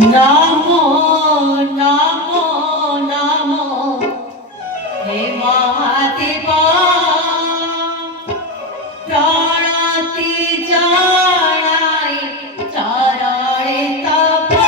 नमो नमो नमो हे महादेवा प्राणाति जानाय चाराय तपा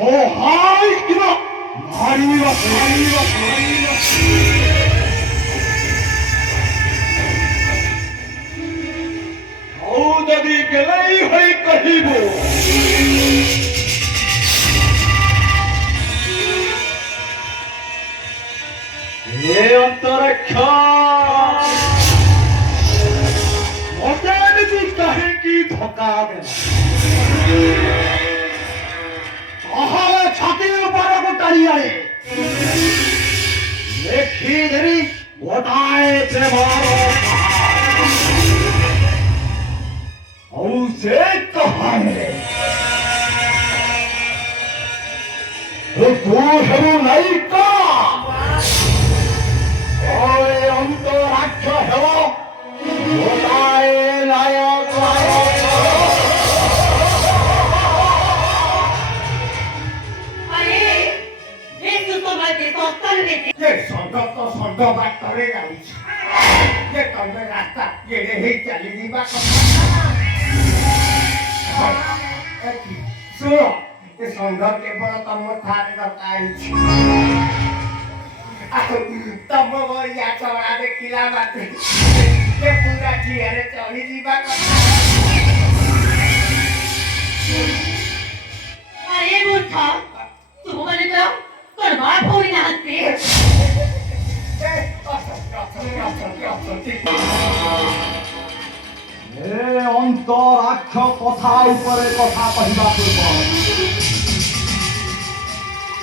はい今なります。औदरी गलई हुई कहिबो हे अंतरिक्षा मोटेन जी कहे की धोखा देना आहार छाती ऊपर को टालियाए देखी धरी गोटाए से मारो औसे कहा है तू हेरु नहीं का ओए अंतराक्ष हेव गोटाए नायक अरे ये तो बातें तो कर देते ये संडो बात करेगा ये कौन रास्ता ये नहीं चली दी बात सुनो ये संघर्ष के बड़ा तम थारे रताई तब वो या चौड़ा दे किला बाते ये पूरा चेहरे चौड़ी दी बात अरे मूर्खा तू बोले तो करवा फोड़ी ना हंसते ए अंतराक्ष कथा ऊपर कथा कहवा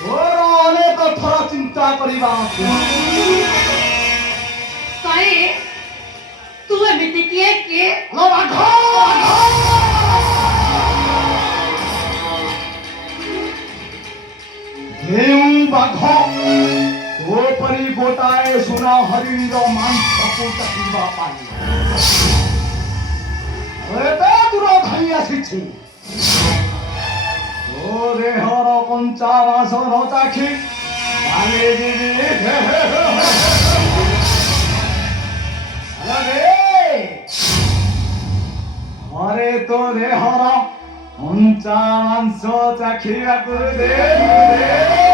पूर्व अनेक थर चिंता करवा कहे तू एमिति किए के बाघ ओपरी गोटाए सुना हरिणी मांस को चखिवा पाई धनी आसी देहर कंचा मास न चाखी घरे तो देहर कंचा मांस चाखिया दे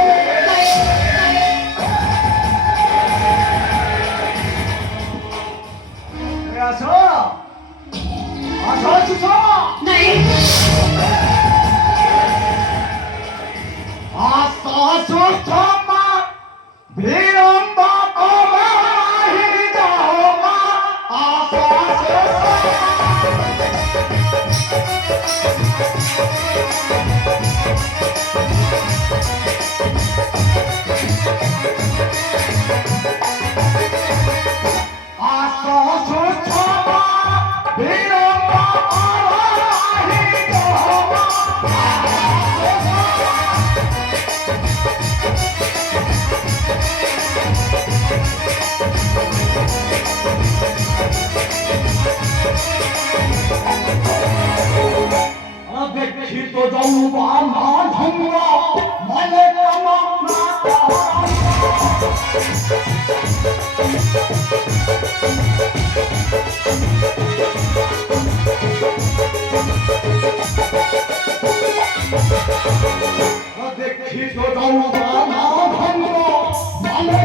नहीं तो जाऊं बाहर ढूंढूंगा मैंने देखी तो जाऊं बाहर ढूंढूंगा मैंने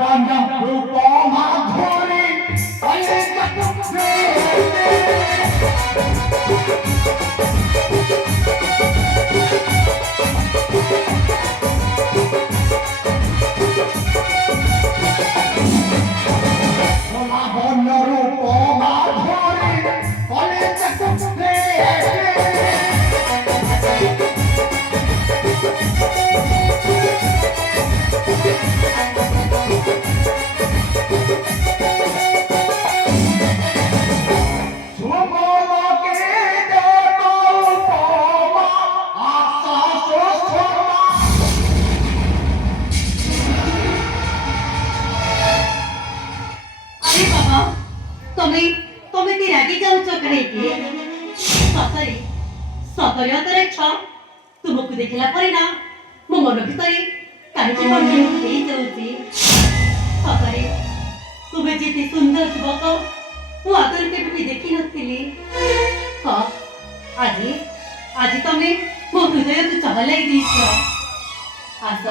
বন্য রূপ মাধুরী কলে চক্ষে বন্য রূপ মাধুরী কলে চক্ষে अरे बाबा तुम्ही तुम्ही ती रागी जाऊच କାହିଁକି ସତରେ ସତରେ ଅନ୍ତରେକ୍ଷ ତୁମକୁ ଦେଖିଲା ପରେ ନା ମୋ ମନ ଭିତରେ କାହିଁକି କଣ ହେଇଯାଉଛି ସତରେ ତୁମେ ଯେତେ ସୁନ୍ଦର ଯୁବକ ମୁଁ ଆଗରୁ କେବେ ବି ଦେଖିନଥିଲି ହଁ ଆଜି ଆଜି ତମେ ମୋ ହୃଦୟକୁ ଚହଲାଇ ଦେଇଛ ଆସ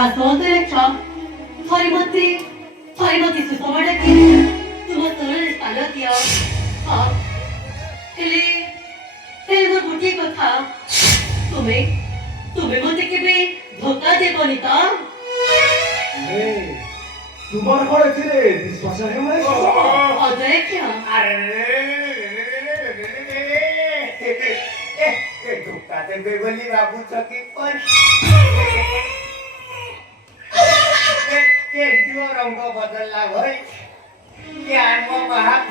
ଆସ ଅନ୍ତରେକ୍ଷ ଥରେ ମତେ ସୁଷମା ଡାକି ତୁମ ସ୍ତରରେ ସ୍ଥାନ ଦିଅ ହଁ ହେଲେ ମୋର ଗୋଟିଏ କଥା ତୁମେ ତୁମେ ମତେ କେବେ ଧୋକା ଦେବନି ତ তোমার ঘরে ছিলে বিশ্বাস হেমে অন্তরেক্ষ আরে ধোকা দেবে বলি ভাবুছ কি কেন্দ্রীয় রঙ্গ বদললা ভাই জ্ঞান মহাপ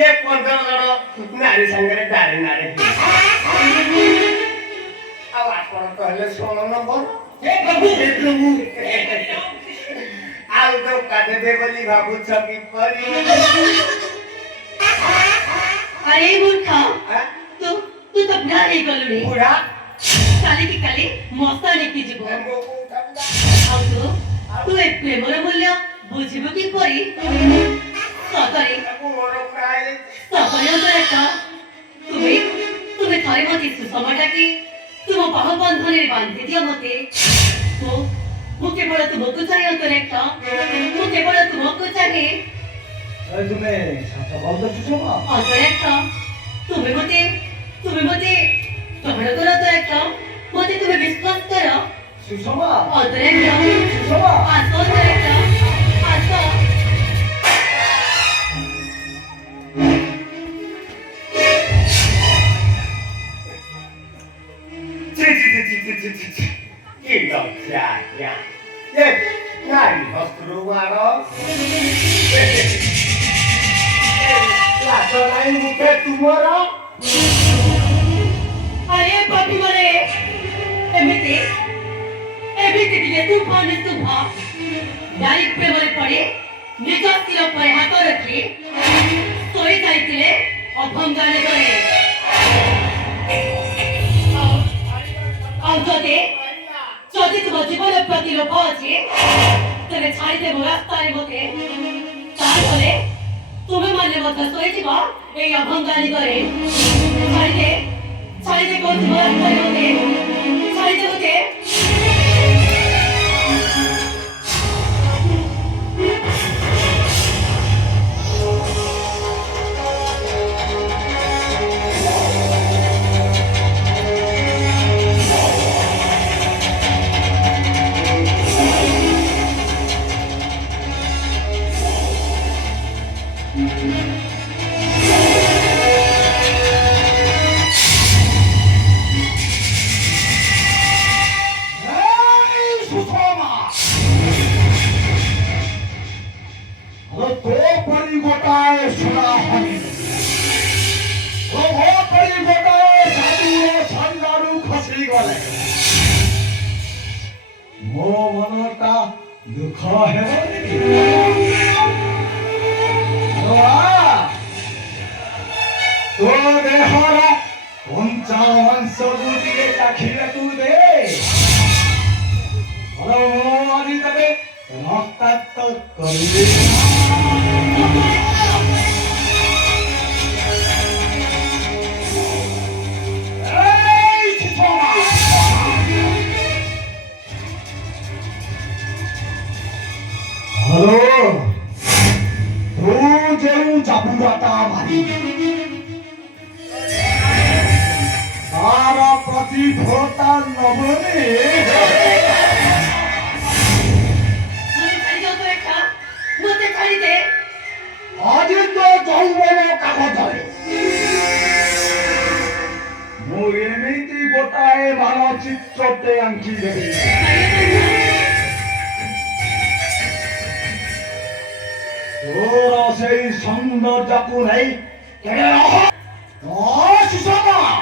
ଏ 15 ଜଣ ନାରୀ ସାଙ୍ଗରେ ଡାରେ ନାରେ ଆଉ ଆପଣ କହିଲେ 16 ନମ୍ବର ଆଉ ଧୋକା ଦେବେ ବୋଲି ଭାବୁଛ କିପରି अरे मूर्ख तू तू तो बुढ़ा नहीं गलुनी ବୁଢ଼ା काली की काली मस्ता नेकी जीव ମୋ ଉଠାନ୍ତା ଆଉ ତୁ ଏ ପ୍ରେମର ମୂଲ୍ୟ ବୁଝିବୁ କିପରି ସତରେ ମୋର ପ୍ରାୟ ସତରେ ଅନ୍ତରେକ୍ଷ ତୁମେ ତୁମେ ଥରେ ମତେ ସୁଷମା ଡାକି ତୁମ ବାହୁ ବନ୍ଧନରେ ବାନ୍ଧି ଦିଅ ମତେ ମୁଁ କେବଳ ତୁମକୁ ଚାହେଁ ଅନ୍ତରେକ୍ଷ ମୁଁ କେବଳ ତୁମକୁ ଚାହେଁ তুমি সাথে বলতে সুষমা অন্তরেক্ষ তুমি মতে গ্রহণ করো অন্তরেক্ষ মতে তুমি বিশ্বাস করো সুষমা অন্তরেক্ষ সুষমা আস অন্তরেক্ষ আস কি লজ্জা এ নারী বস্ত্র মারো লাজ নাই মুখে তুমর আরে পাপি বলে এমিতি দিলে তুফানে তুফা নারী প্রেমরে পড়ে নিজ স্থির উপরে হাত রখি শୋଇ ଯାଇଥିଲେ ଅଭଙ୍ଗାରେ ଗଲେ ଆଉ ଯଦି ତୁମ ଜୀବନ ପ୍ରତି ଲୋଭ ଅଛି ତେବେ ଛାଡ଼ିଦେବ ରାସ୍ତାରେ ମତେ ତାହେଲେ ତୁମେ ମାନେ ମଧ୍ୟ ଶୋଇଯିବ ଏଇ ଅଭଙ୍ଗାରୀ ଘରେ ଛାଡ଼ିଦେ କହୁଥିବ ରାସ୍ତାରେ ମତେ ଛାଡ଼ିଦେ ମତେ ମୋ ମନଟା ଦୁଃଖ ହେବନି ତୋ ଦେହର ପଞ୍ଚାମାଂଶ ଗୋଟିଏ ଚାଖିଲେ ତୁ ଦେ ଆଜି ତବେ ରକ୍ତାକ୍ତ କରିବି ବିଫଳତା ନବନି ମୋତେ ଛାଡ଼ିଯାଅ ତ ରେଖା ମୋତେ ଛାଡ଼ିଦେ ଆଜି ତ ଯୌବନ କାଗଜରେ ମୁଁ ଏମିତି ଗୋଟାଏ ମାନଚିତ୍ରଟେ ଆଙ୍କିଦେବି ତୋର ସେଇ ସୌନ୍ଦର୍ଯ୍ୟକୁ ନେଇ କେବେ ସୁଷମା